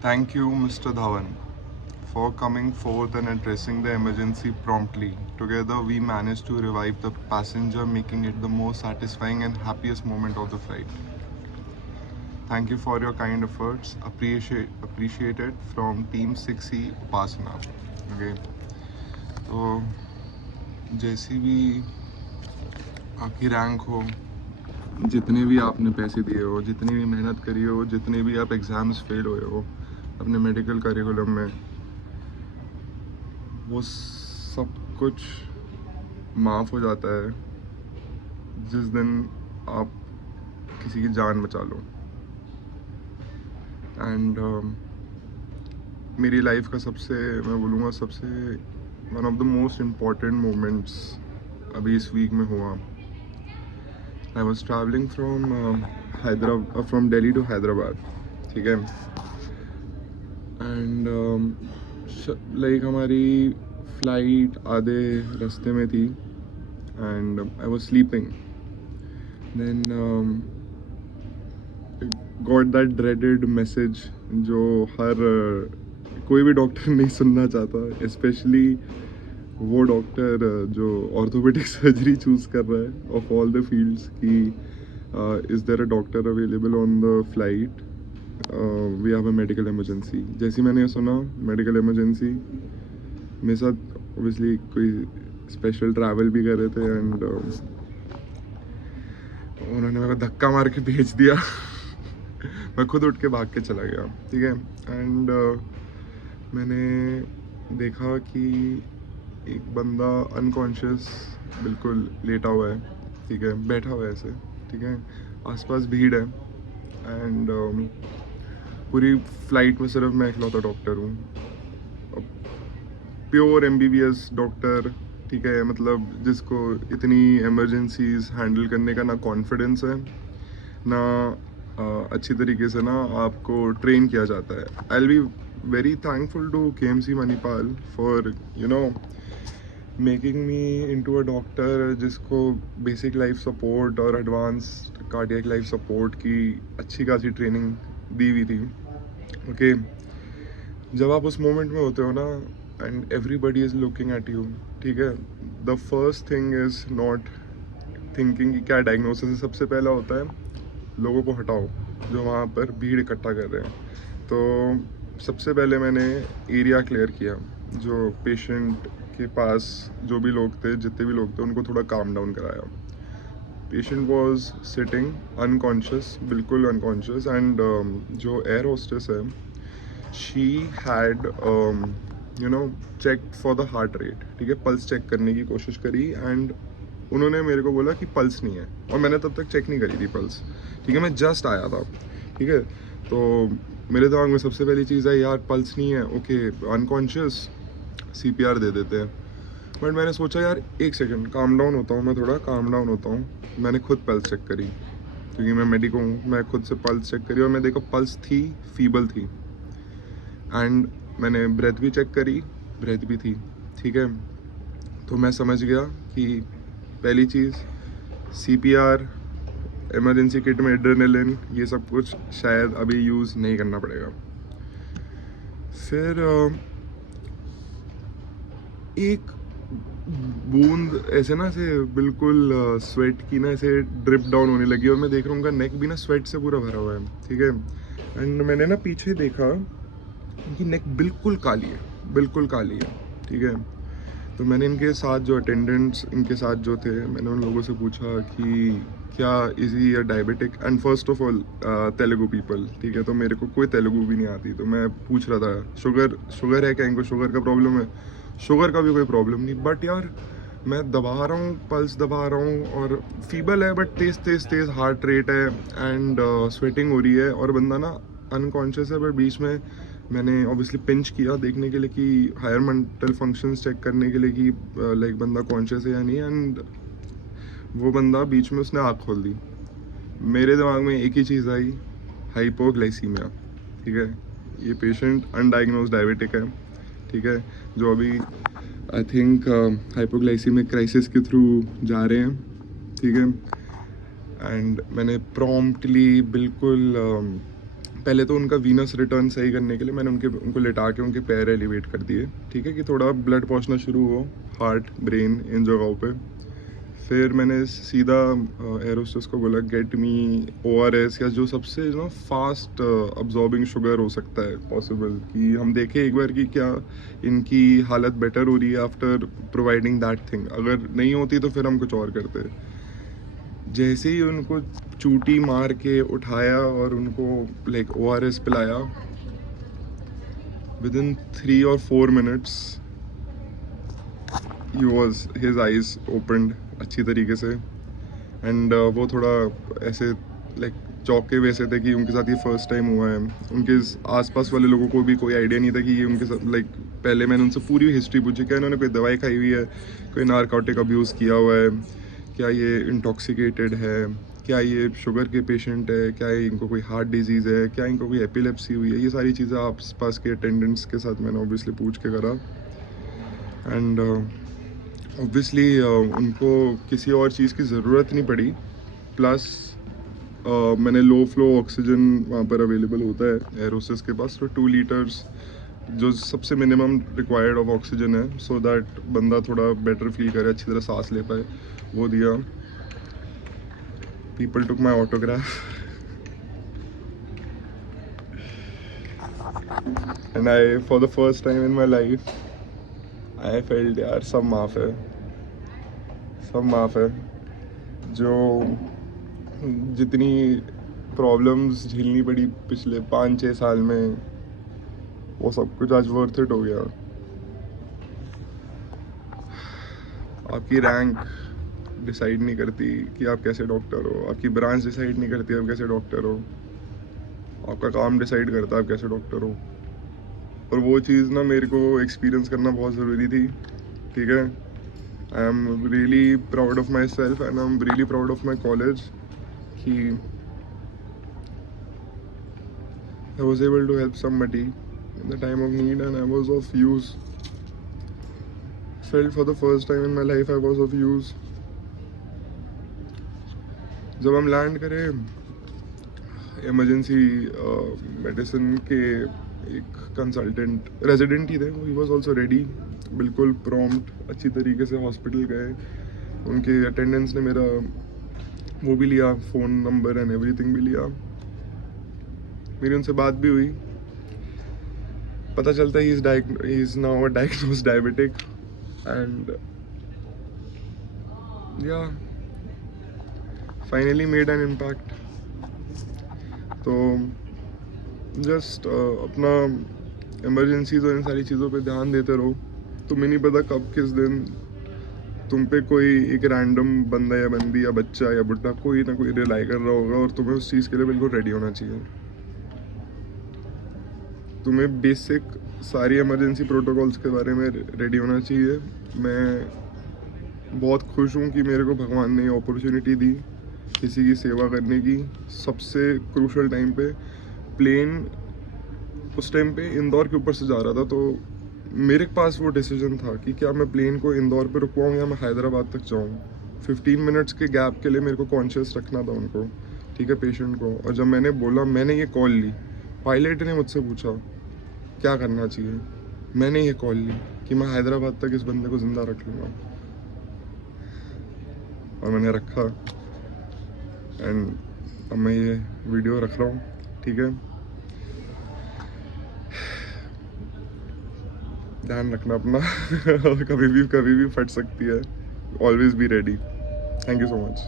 Thank you, Mr. Dhawan, for coming forth and addressing the emergency promptly. Together, we managed to revive the passenger, making it the most satisfying and happiest moment of the flight. Thank you for your kind efforts. Appreciated from Team 6E Upasana. Okay. तो जैसी भी आपकी rank हो, जितने भी आपने पैसे दिए हो, जितनी भी मेहनत करी हो, जितने भी आप एग्ज़ाम्स फेल हुए हो अपने मेडिकल करिकुलम में, वो सब कुछ माफ़ हो जाता है जिस दिन आप किसी की जान बचा लो। एंड मेरी लाइफ का सबसे, मैं बोलूँगा सबसे one of the most important moments अभी इस वीक में हुआ। I was travelling from Delhi to Hyderabad, ठीक है। एंड लाइक हमारी फ्लाइट आधे रास्ते में थी and I was sleeping. Then got that dreaded message जो हर कोई भी डॉक्टर नहीं सुनना चाहता, स्पेशली वो डॉक्टर जो ऑर्थोपेडिक सर्जरी चूज़ कर रहा है ऑफ ऑल द फील्ड्स कि is there a doctor available on the flight, we have a medical emergency. जैसे मैंने ये सुना मेडिकल इमरजेंसी, मेरे साथ ऑब्वियसली कोई स्पेशल ट्रैवल भी कर रहे थे एंड उन्होंने मेरे को धक्का मार के भेज दिया। मैं खुद उठ के भाग के चला गया, ठीक है। एंड मैंने देखा कि एक बंदा अनकॉन्शियस बिल्कुल लेटा हुआ है, ठीक है, बैठा हुआ है ऐसे, ठीक है। आसपास भीड़ है एंड पूरी फ्लाइट में सिर्फ मैं इकलौता डॉक्टर हूँ, प्योर MBBS डॉक्टर, ठीक है। मतलब जिसको इतनी इमरजेंसीज हैंडल करने का ना कॉन्फिडेंस है, ना अच्छी तरीके से ना आपको ट्रेन किया जाता है। I will be very thankful to KMC Manipal for making me into a doctor जिसको बेसिक लाइफ सपोर्ट और एडवांस कार्डियक लाइफ सपोर्ट की अच्छी खासी ट्रेनिंग दी हुई थी। ओके, जब आप उस मोमेंट में होते हो ना and everybody is looking at you, ठीक है, the first thing is not thinking कि क्या डायग्नोसिस है। सबसे पहला होता है लोगों को हटाओ जो वहाँ पर भीड़ इकट्ठा कर रहे हैं। तो सबसे पहले मैंने एरिया क्लियर किया, जो पेशेंट के पास जो भी लोग थे, जितने भी लोग थे, उनको थोड़ा काम डाउन कराया। पेशेंट वॉज सिटिंग अनकॉन्शियस, बिल्कुल अनकॉन्शियस, एंड जो एयर होस्टेस है she had check for the heart rate, ठीक है, पल्स चेक करने की कोशिश करी एंड उन्होंने मेरे को बोला कि पल्स नहीं है, और मैंने तब तक चेक नहीं करी थी पल्स, ठीक है, मैं जस्ट आया था, ठीक है। तो मेरे दिमाग में सबसे पहली चीज़ है यार पल्स नहीं है, ओके अनकॉन्शियस, CPR दे देते हैं। बट मैंने सोचा यार एक सेकेंड काम डाउन होता हूँ, मैं थोड़ा काम डाउन होता हूँ। मैंने खुद पल्स चेक करी क्योंकि मैं मेडिको हूँ, मैं खुद से पल्स चेक करी और मैं देखो पल्स थी, फीबल थी, एंड मैंने ब्रेथ भी चेक करी, ब्रेथ भी थी, ठीक है। तो मैं समझ गया कि पहली चीज़ CPR, इमरजेंसी किट में एड्रेनलिन, ये सब कुछ शायद अभी यूज़ नहीं करना पड़ेगा। फिर एक बूंद ऐसे ना ऐसे बिल्कुल स्वेट की ना ऐसे ड्रिप डाउन होने लगी और मैं देख रहा हूँ उनका नेक भी ना स्वेट से पूरा भरा हुआ है, ठीक है। एंड मैंने ना पीछे देखा उनकी नेक बिल्कुल काली है, बिल्कुल काली है, ठीक है। तो मैंने इनके साथ जो अटेंडेंट्स इनके साथ जो थे, मैंने उन लोगों से पूछा कि क्या is he a diabetic, and first of all Telugu people, ठीक है। तो मेरे को कोई तेलुगु भी नहीं आती, तो मैं पूछ रहा था शुगर है क्या, इनको शुगर का प्रॉब्लम है। शुगर का भी कोई प्रॉब्लम नहीं, बट यार मैं दबा रहा हूँ, पल्स दबा रहा हूँ और फीबल है, बट तेज़ तेज़ तेज़ हार्ट रेट है एंड स्वेटिंग हो रही है और बंदा ना अनकॉन्शियस है। बट बीच में मैंने ऑब्वियसली पिंच किया देखने के लिए कि हायर मेंटल फंक्शंस चेक करने के लिए कि लाइक बंदा कॉन्शियस है या नहीं, एंड वो बंदा बीच में उसने आँख खोल दी। मेरे दिमाग में एक ही चीज़ आई, हाइपोग्लाइसीमिया, ठीक है। ये पेशेंट अनडायग्नोज डायबिटिक है, ठीक है, जो अभी आई थिंक हाइपोग्लाइसीमिक क्राइसिस के थ्रू जा रहे हैं, ठीक है। एंड मैंने प्रॉम्प्टली बिल्कुल पहले तो उनका वीनस रिटर्न सही करने के लिए मैंने उनको लेटा के उनके पैर एलिवेट कर दिए, ठीक है, कि थोड़ा ब्लड पहुंचना शुरू हो हार्ट ब्रेन इन जगहों पे। फिर मैंने सीधा एयर होस्टेस को बोला गेट मी ORS या जो सबसे फास्ट अब्जॉर्बिंग शुगर हो सकता है पॉसिबल, कि हम देखें एक बार कि क्या इनकी हालत बेटर हो रही है आफ्टर प्रोवाइडिंग दैट थिंग। अगर नहीं होती तो फिर हम कुछ और करते। जैसे ही उनको चूटी मार के उठाया और उनको लाइक ORS पिलाया, with in 3 or 4 minutes his eyes opened अच्छी तरीके से। एंड वो थोड़ा ऐसे लाइक चौके वैसे थे कि उनके साथ ये फर्स्ट टाइम हुआ है। उनके आसपास वाले लोगों को भी कोई आइडिया नहीं था कि ये उनके साथ लाइक पहले मैंने उनसे पूरी हिस्ट्री पूछी, क्या इन्होंने कोई दवाई खाई हुई है, कोई नारकोटिक अब्यूज़ किया हुआ है, क्या ये इंटॉक्सिकेटेड है, क्या ये शुगर के पेशेंट है, क्या इनको कोई हार्ट डिजीज़ है, क्या इनको कोई एपिलेप्सी हुई है। ये सारी चीज़ें आस पास के अटेंडेंट्स के साथ मैंने ऑब्वियसली पूछ के करा। एंड ऑब्वियसली उनको किसी और चीज़ की ज़रूरत नहीं पड़ी। प्लस मैंने लो फ्लो ऑक्सीजन वहाँ पर अवेलेबल होता है एयर होस्टेस के पास, तो 2 लीटर्स जो सबसे मिनिमम रिक्वायर्ड ऑफ ऑक्सीजन है, सो दैट बंदा थोड़ा बेटर फील करे, अच्छी तरह सांस ले पाए, वो दिया। People took my autograph and I for the first time in my life I felt यार सब माफ़ है, सब माफ़ है। जो जितनी प्रॉब्लम्स झेलनी पड़ी पिछले 5-6 साल में, वो सब कुछ आज वर्थ इट हो गया। आपकी रैंक डिसाइड नहीं करती कि आप कैसे डॉक्टर हो, आपकी ब्रांच डिसाइड नहीं करती आप कैसे डॉक्टर हो, आपका काम डिसाइड करता है आप कैसे डॉक्टर हो। और वो चीज़ ना मेरे को एक्सपीरियंस करना बहुत ज़रूरी थी, ठीक है। I am really proud of my self and I am really proud of my college कि I was able to help somebody in the time of need and I was of use. Felt for the first time in my life I was of use. जब हम land करें emergency medicine के एक consultant resident ही थे, he was also ready, बिल्कुल prompt, अच्छी तरीके से हॉस्पिटल गए। उनके अटेंडेंस ने मेरा वो भी लिया, फ़ोन नंबर एंड एवरीथिंग भी लिया। मेरी उनसे बात भी हुई, पता चलता he is now a diagnosed diabetic and या फाइनली मेड एन इम्पैक्ट। तो जस्ट अपना इमरजेंसीज और इन सारी चीज़ों पे ध्यान देते रहो। तुम्हें नहीं पता कब किस दिन तुम पे कोई एक रैंडम बंदा या बंदी या बच्चा या बुढ़ा कोई ना कोई रिलाई कर रहा होगा और तुम्हें उस चीज़ के लिए बिल्कुल रेडी होना चाहिए। तुम्हें बेसिक सारी इमरजेंसी प्रोटोकॉल्स के बारे में रेडी होना चाहिए। मैं बहुत खुश हूँ कि मेरे को भगवान ने अपॉर्चुनिटी दी किसी की सेवा करने की। सबसे क्रूशल टाइम पे प्लेन उस टाइम पे इंदौर के ऊपर से जा रहा था, तो मेरे पास वो डिसीजन था कि क्या मैं प्लेन को इंदौर पे रुकवाऊँ या मैं हैदराबाद तक जाऊँ। 15 मिनट्स के गैप के लिए मेरे को कॉन्शियस रखना था उनको, ठीक है, पेशेंट को। और जब मैंने बोला, मैंने ये कॉल ली, पायलट ने मुझसे पूछा क्या करना चाहिए, मैंने ये कॉल ली कि मैं हैदराबाद तक इस बंदे को ज़िंदा रख लूँगा और मैंने रखा। एंड अब मैं ये वीडियो रख रहा हूँ, ठीक है। ध्यान रखना अपना कभी भी फट सकती है। Always be ready. Thank you so much.